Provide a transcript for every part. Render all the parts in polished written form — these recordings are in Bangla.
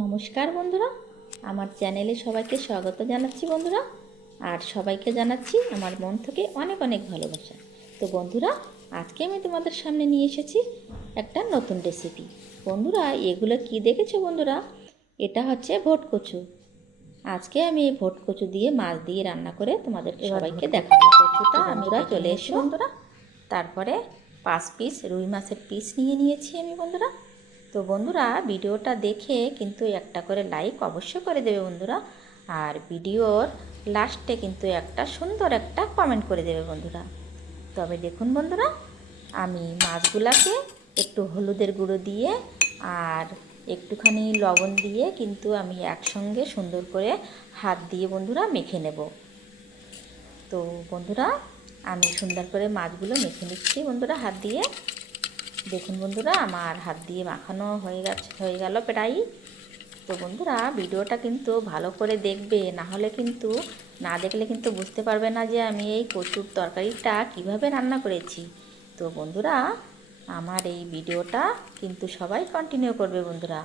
নমস্কার বন্ধুরা, আমার চ্যানেলে সবাইকে স্বাগত জানাচ্ছি বন্ধুরা। আর সবাইকে জানাচ্ছি আমার মন থেকে অনেক অনেক ভালোবাসা। তো বন্ধুরা, আজকে আমি তোমাদের সামনে নিয়ে এসেছি একটা নতুন রেসিপি। বন্ধুরা, এগুলো কি দেখেছো বন্ধুরা? এটা হচ্ছে ভোটকচু। আজকে আমি এই ভোটকচু দিয়ে মাছ দিয়ে রান্না করে তোমাদের সবাইকে দেখাবো। কচুটা আমরা চলে এসো বন্ধুরা। তারপরে 5 পিস রুই মাছের পিস নিয়েছি আমি বন্ধুরা। তো বন্ধুরা, ভিডিওটা দেখে কিন্তু একটা করে লাইক অবশ্যই করে দেবে বন্ধুরা। আর ভিডিওর লাস্টে কিন্তু একটা সুন্দর একটা কমেন্ট করে দেবে বন্ধুরা। তবে দেখুন বন্ধুরা, আমি মাছগুলাকে একটু হলুদের গুঁড়ো দিয়ে আর একটুখানি লবণ দিয়ে কিন্তু আমি একসঙ্গে সুন্দর করে হাত দিয়ে বন্ধুরা মেখে নেব। তো বন্ধুরা, আমি সুন্দর করে মাছগুলো মেখে নিচ্ছি বন্ধুরা হাত দিয়ে। দেখুন বন্ধুরা, আমার হাত দিয়ে মাখানো হয়ে গেল প্রায়। তো বন্ধুরা, ভিডিওটা কিন্তু ভালো করে দেখবে, না হলে কিন্তু না দেখলে কিন্তু বুঝতে পারবে না যে আমি এই কচুর তরকারিটা কিভাবে রান্না করেছি। তো বন্ধুরা, আমার এই ভিডিওটা কিন্তু সবাই কন্টিনিউ করবে বন্ধুরা।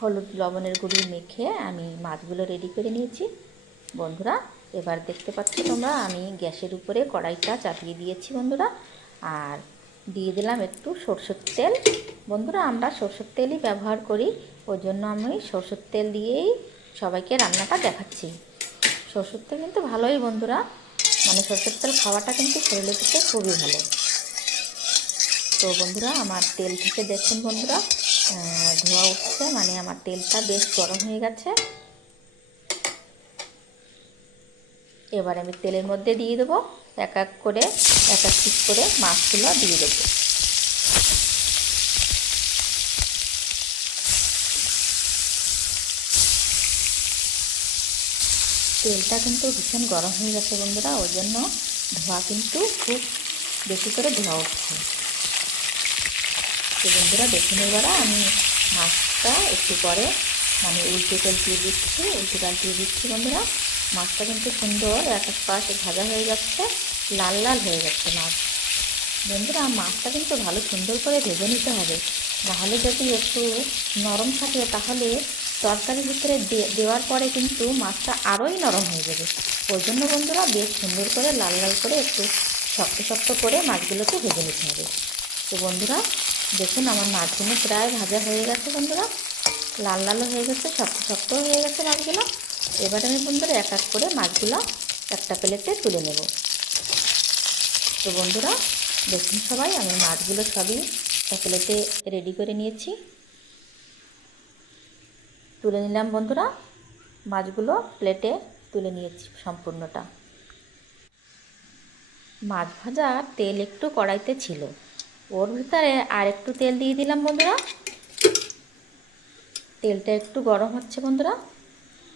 হলুদ লবণের গুঁড়ি মেখে আমি মাছগুলো রেডি করে নিয়েছি বন্ধুরা। এবার দেখতে পাচ্ছ তোমরা, আমি গ্যাসের উপরে কড়াইটা চাপিয়ে দিয়েছি বন্ধুরা। আর দিয়ে দিলাম একটু সরষের তেল বন্ধুরা। আমরা সরষের তেলই ব্যবহার করি, ওই জন্য আমি সরষের তেল দিয়েই সবাইকে রান্নাটা দেখাচ্ছি। সরষের তেল কিন্তু ভালোই বন্ধুরা, মানে সরষের তেল খাওয়াটা কিন্তু শরীরের পক্ষে খুবই ভালো। তো বন্ধুরা, আমার তেল থেকে দেখুন বন্ধুরা ধোঁয়া উঠছে, মানে আমার তেলটা বেশ গরম হয়ে গেছে। এবার আমি তেলের মধ্যে দিয়ে দেবো এক এক পিস করে মাছগুলো দিয়ে দেবো। তেলটা কিন্তু ভীষণ গরম হয়ে গেছে বন্ধুরা, ওই জন্য ধোঁয়া কিন্তু খুব বেশি করে ধোঁয়া উঠছে। তো বন্ধুরা দেখুন, এবার আমি মাছটা একটু পরে মানে উল্টে পাল্টিয়ে দিচ্ছি বন্ধুরা। মাছটা কিন্তু সুন্দর এক এক পাশ ভাজা হয়ে যাচ্ছে, লাল লাল হয়ে যাচ্ছে মাছ। বন্ধুরা, মাছটা কিন্তু ভালো সুন্দর করে ভেজে নিতে হবে, নাহলে যদি একটু নরম থাকে তাহলে তরকারির ভিতরে দেওয়ার পরে কিন্তু মাছটা আরোই নরম হয়ে যাবে। ওই জন্য বন্ধুরা বেশ সুন্দর করে লাল লাল করে একটু শক্ত শক্ত করে মাছগুলোকে ভেজে নিতে হবে। তো বন্ধুরা দেখুন, আমার মাছগুলো প্রায় ভাজা হয়ে গেছে বন্ধুরা, লাল লালও হয়ে গেছে, শক্ত শক্ত হয়ে গেছে মাছগুলো। এবার আমি বন্ধুরা এক এক করে মাছগুলো একটা প্লেটে তুলে নেব। তো বন্ধুরা দেখুন সবাই, আমি মাছগুলো সবই একটা প্লেটে রেডি করে নিয়েছি, তুলে নিলাম বন্ধুরা। মাছগুলো প্লেটে তুলে নিয়েছি সম্পূর্ণটা। মাছ ভাজার তেল একটু কড়াইতে ছিল, ওর ভিতরে আর একটু তেল দিয়ে দিলাম বন্ধুরা। তেলটা একটু গরম হচ্ছে বন্ধুরা।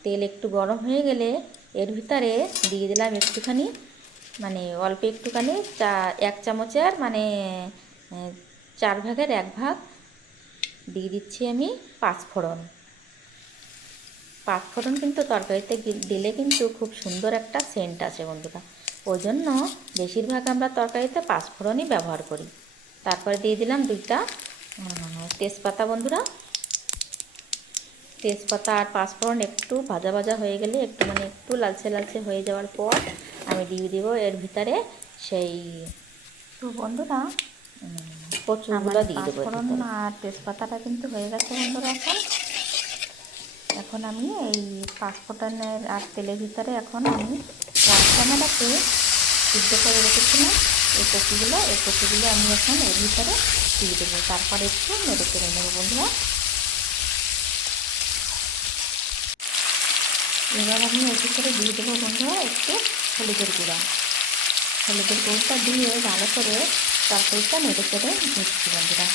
তেল একটু গরম হয়ে গেলে এর ভিতরে দিয়ে দিলাম একটুখানি, মানে অল্প একটুখানি 1 চামচের মানে 4 ভাগের 1 ভাগ দিয়ে দিচ্ছি আমি পাঁচফোড়ন। পাঁচফোড়ন কিন্তু তরকারিতে দিলে কিন্তু খুব সুন্দর একটা সেন্ট আছে বন্ধুরা, ওই জন্য বেশিরভাগ আমরা তরকারিতে পাঁচফোড়নই ব্যবহার করি। তারপরে দিয়ে দিলাম 2টা তেজপাতা বন্ধুরা। তেজপাতা আর পাঁচফোড়ন একটু ভাজা ভাজা হয়ে গেলে একটু লালচে লালচে হয়ে যাওয়ার পর আমি দিয়ে দেবো এর ভিতরে সেই, তো বন্ধুরা কচুগুলো দিয়ে দেবো। পাঁচফোড়ন আর তেজপাতাটা কিন্তু হয়ে গেছে বন্ধুরা। এখন আমি এই পাঁচফোড়নের আর তেলের ভিতরে এখন আমি টমেটোকে সিদ্ধ করে রেখেছিলাম এই কচুগুলো আমি এখন এর ভিতরে দিয়ে দেবো। তারপরে একটু নেড়ে চেড়ে নেবো বন্ধুরা। এবার আমি এর ভিতরে দিয়ে দেবো বন্ধুরা একটু হলুদের গুঁড়োটা দিয়ে ভালো করে তরকারিটা নেড়ে চেড়ে নিচ্ছি বন্ধুরা।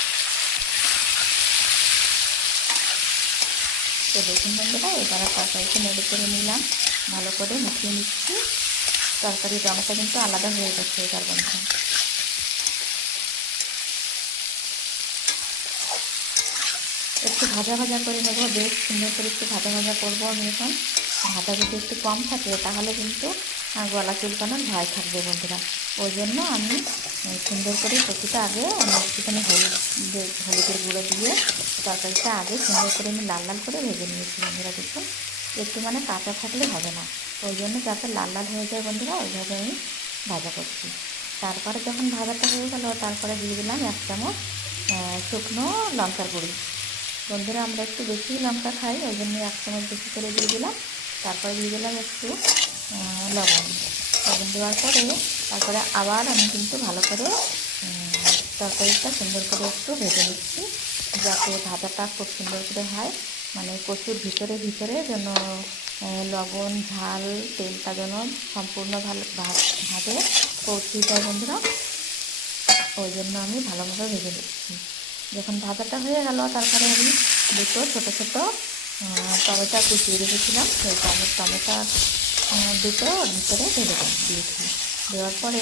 তো দেখুন বন্ধুরা, এবার তরকারিটা নেড়ে চেড়ে নিলাম, ভালো করে মিশিয়ে নিচ্ছি। তরকারির রঙটা কিন্তু আলাদা হয়ে গেছে এবার বন্ধুরা। একটু ভাজা ভাজা করে নেবো, বেশ সুন্দর করে একটু ভাজা ভাজা করবো আমি এখন। ভাজা যদি একটু কম থাকে তাহলে কিন্তু গলা চুলকানোর ভয় থাকবে বন্ধুরা, ওই জন্য আমি সুন্দর করে কচুটা আগে আমি একটুখানি হলুদের গুঁড়ো দিয়ে তরকারিটা আগে সুন্দর করে আমি লাল লাল করে ভেজে নিয়েছি বন্ধুরা। দেখুন একটু মানে কাঁচা থাকলে হবে না, ওই জন্য যাতে লাল লাল হয়ে যায় বন্ধুরা ওইভাবে আমি ভাজা করছি। তারপরে যখন ভাজাটা হয়ে গেল তারপরে দিয়ে দিলাম 1 চামচ শুকনো লঙ্কার গুঁড়ি। বন্ধুরা আমরা একটু বেশি লঙ্কা খাই, ওই জন্য 1 চামচ বেশি করে দিয়ে দিলাম। তারপরে দিয়ে দিলাম একটু লবণ। লবণ দেওয়ার পরে তারপরে আবার আমি কিন্তু ভালো করে তরকারিটা সুন্দর করে একটু ভেজে নিচ্ছি, যাতে ভাজাটা খুব সুন্দর করে হয়, মানে কচুর ভিতরে ভিতরে যেন লবণ ঝাল তেলটা যেন সম্পূর্ণ ভাবে পৌঁছে যায় বন্ধুরা, ওই জন্য আমি ভালোভাবে ভেজে নিচ্ছি। যখন ভাজাটা হয়ে গেল তারপরে আমি দুটো ছোটো ছোটো টমেটো কুচিয়ে রেখেছিলাম, সেই টমেটো দুটো ভিতরে ঢেলে দিয়েছি। দেওয়ার পরে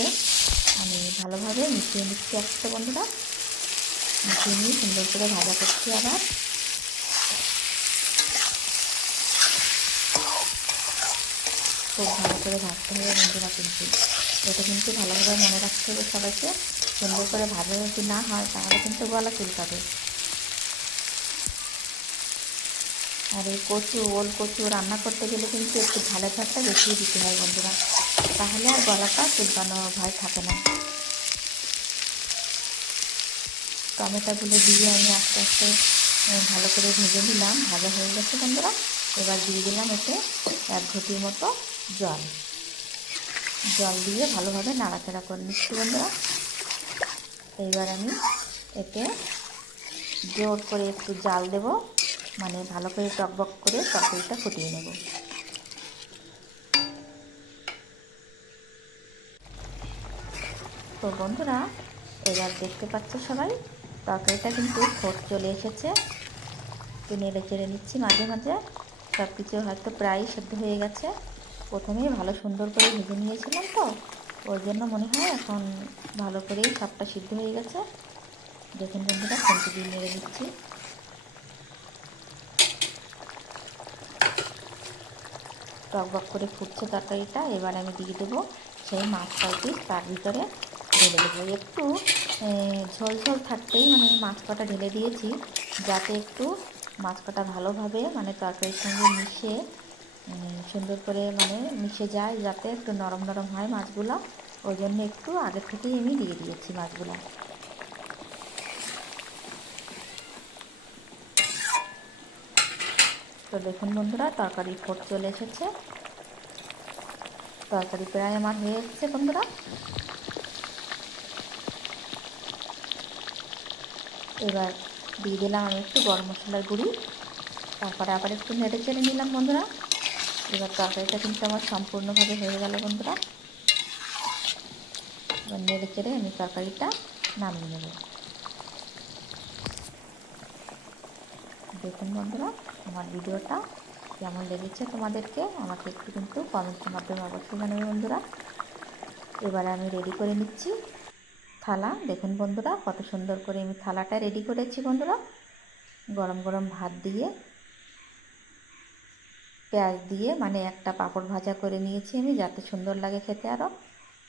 আমি ভালোভাবে মিশিয়ে নিচ্ছি একসাথে বন্ধুরা, মিশিয়ে নিয়ে সুন্দর করে ভাজা করছি। আবার খুব ভালো করে ভাজতে হবে বন্ধুরা, কিন্তু এটা কিন্তু ভালোভাবে মনে রাখতে হবে সবাইকে, সুন্দর করে ভাজা যদি না হয় তাহলে কিন্তু গলা চুলকাবে। আর এই ওল কচু রান্না করতে গেলে কিন্তু একটু ঝালের ভাতটা বেশি দিতে হয় বন্ধুরা, তাহলে আর গলাটা চুলকানো ভয় থাকে না। টমেটোগুলো দিয়ে আমি আস্তে আস্তে ভালো করে ভেজে নিলাম, ভাজা হয়ে গেছে বন্ধুরা। এবার দিয়ে দিলাম এতে 1 ঘটির মতো জল দিয়ে ভালোভাবে নাড়াচাড়া করে নিচ্ছি বন্ধুরা। এইবার আমি এতে জোর করে একটু জাল দেব, মানে ভালো করে টকবক করে তরকারিটা ফুটিয়ে নেব। তো বন্ধুরা এবার দেখতে পাচ্ছ সবাই তরকারিটা কিন্তু ফোট চলে এসেছে, একটু নেড়ে চেড়ে নিচ্ছি মাঝে মাঝে। সব কিছু হয়তো প্রায় সেদ্ধ হয়ে গেছে, প্রথমেই ভালো সুন্দর করে ভেজে নিয়েছিলাম তো ওই জন্য মনে হয় এখন ভালো করেই সবটা সিদ্ধ হয়ে গেছে। দেখুন বন্ধুরা খুন্তি দিয়ে নেড়ে দিচ্ছি। টকবক করে ফুটছে তরকারিটা, এবার আমি দিয়ে দেবো সেই মাছ কয়টি তার ভিতরে ঢেলে দেবো। একটু ঝোল ঝোল থাকতেই মানে আমি মাছ কটা ঢেলে দিয়েছি, যাতে একটু মাছ কটা ভালোভাবে মানে তরকারির সঙ্গে মিশে সুন্দর করে মানে মিশে যায়, যাতে একটু নরম নরম হয় মাছগুলো, ওই জন্য একটু আগের থেকেই আমি দিয়ে দিয়েছি মাছগুলো। তো দেখুন বন্ধুরা তরকারি ফোট চলে এসেছে, তরকারি প্রায় আমার হয়ে এসেছে বন্ধুরা। এবার দিয়ে দিলাম আমি একটু গরম মশলার গুঁড়ি, তারপরে আবার একটু নেড়ে চেড়ে নিলাম বন্ধুরা। এবার তরকারিটা কিন্তু আমার সম্পূর্ণভাবে হয়ে গেল বন্ধুরা। এবার নেড়ে চেড়ে আমি তরকারিটা নামিয়ে নেব। দেখুন বন্ধুরা আমার ভিডিওটা কেমন লেগেছে তোমাদেরকে আমাকে একটু কিন্তু কমেন্টের মাধ্যমে অবশ্যই জানাবে বন্ধুরা। এবারে আমি রেডি করে নিচ্ছি থালা। দেখুন বন্ধুরা কত সুন্দর করে আমি থালাটা রেডি করেছি বন্ধুরা, গরম গরম ভাত দিয়ে পেঁয়াজ দিয়ে মানে একটা পাঁপড় ভাজা করে নিয়েছি আমি, যাতে সুন্দর লাগে খেতে আরও।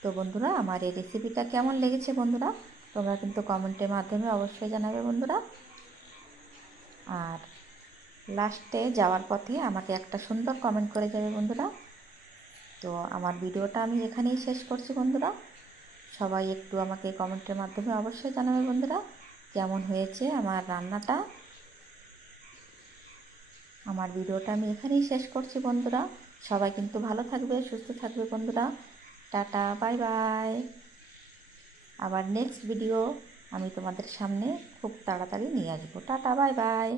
তো বন্ধুরা আমার এই রেসিপিটা কেমন লেগেছে বন্ধুরা তোমরা কিন্তু কমেন্টের মাধ্যমে অবশ্যই জানাবে বন্ধুরা। আর লাস্টে যাওয়ার পথে আমাকে একটা সুন্দর কমেন্ট করে যাবে বন্ধুরা। তো আমার ভিডিওটা আমি এখানেই শেষ করছি বন্ধুরা, সবাই একটু আমাকে কমেন্টের মাধ্যমে অবশ্যই জানাবে বন্ধুরা কেমন হয়েছে আমার রান্নাটা। আমার ভিডিওটা আমি এখানেই শেষ করছি বন্ধুরা, সবাই কিন্তু ভালো থাকবে সুস্থ থাকবে বন্ধুরা। Tata bye bye. আবার নেক্সট ভিডিও আমি তোমাদের সামনে খুব তাড়াতাড়ি নিয়ে আসবো। Tata bye bye.